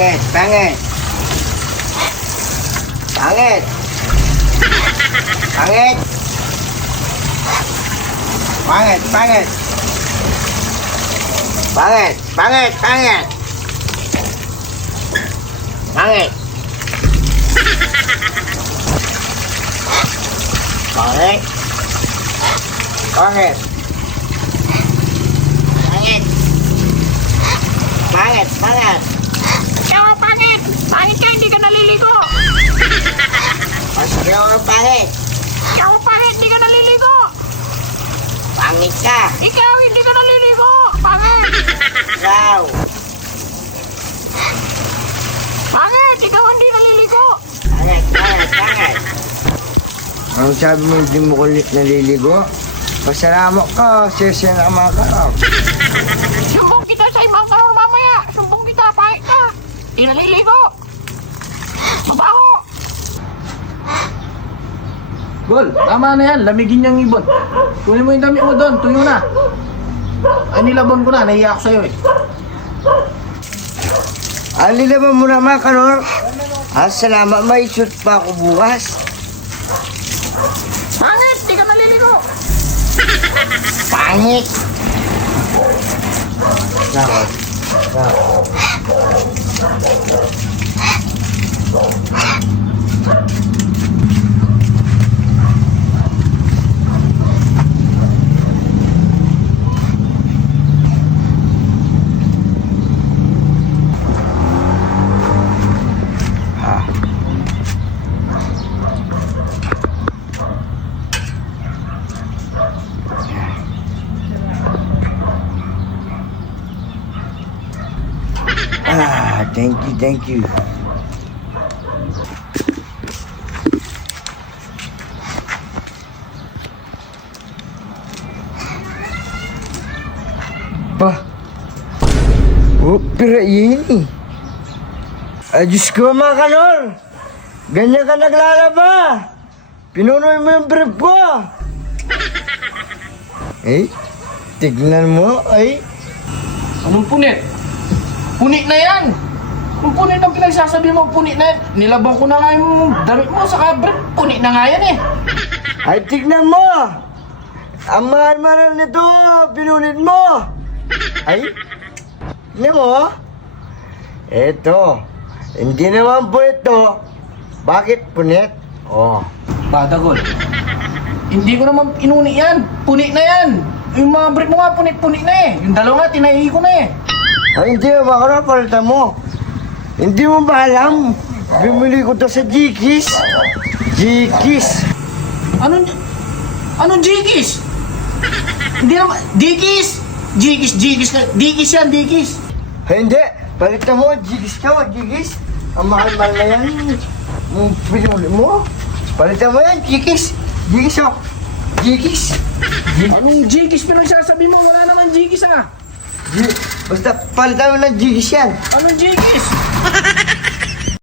Pangit, pangit. Pangit. Pangit. Pangit, pangit. Pangit, pangit, pangit. Pangit. Pangit. Pangit. Pangit. Pangit, pangit. Ikaw ang pangit! Pangit ka, hindi ka naliligo! Ikaw ang pangit. Ikaw ang pangit, hindi ka naliligo! Pangit ka. Ikaw, hindi ka naliligo! Pangit! Ikaw. Pangit! Ikaw hindi naliligo! Pangit, pangit, pangit. Ang sabi mo hindi mo kulit naliligo? Pasalamat ka, sesya na mga karap. Sumbong kita sa imang karong mamaya! Sumbong kita, pangit ka! Hindi naliligo! Mabaho! Bol, tama na yan. Lamigin niyang ibon. Kunin mo yung damit mo doon. Tuyo na. Ay, nilabon ko na. Nahiya ako sa'yo eh. Alilaban mo na mga kanor. Salamat, may shoot pa ako bukas. Pangit! Hindi ka naliligo! Pangit. Thank you, thank you. Pa. Pira yun eh. Diyos ko mga kanor. Ganyan ka naglalaba. Pinunoy mo yung brief ko. Tignan mo, Anong punit? Punit na yan! Kung punit ang pinagsasabi mo, punit na yan. Nilabang ko na nga yung damit mo sa kabret. Punit na nga yan eh. Tignan mo. Ang mahal-mahal nito, pinunit mo. Tignan mo. Eto, hindi naman punit to. Bakit punit? Badagol. Hindi ko naman inuni yan. Punit na yan. Yung mga brief mo nga, punit-punit na eh. Yung dalawa nga, tinaihi ko na eh. Hindi ba ka palitan mo? Hindi mo ba alam? Bumili ko to sa Jikis. Jikis. Anong Jikis? Hindi naman, Dikis! Jikis yan, Dikis. Hindi, palitan mo, Jikis ka, Jikis. Ang mahal-mahal na yan. Pinuli mo. Palitan mo yan, Jikis. Jikis oh. Jikis. Anong Jikis pinagsasabi mo? Wala naman Jikis ah. Basta palitan mo ng Jikis yan. Anong Jikis?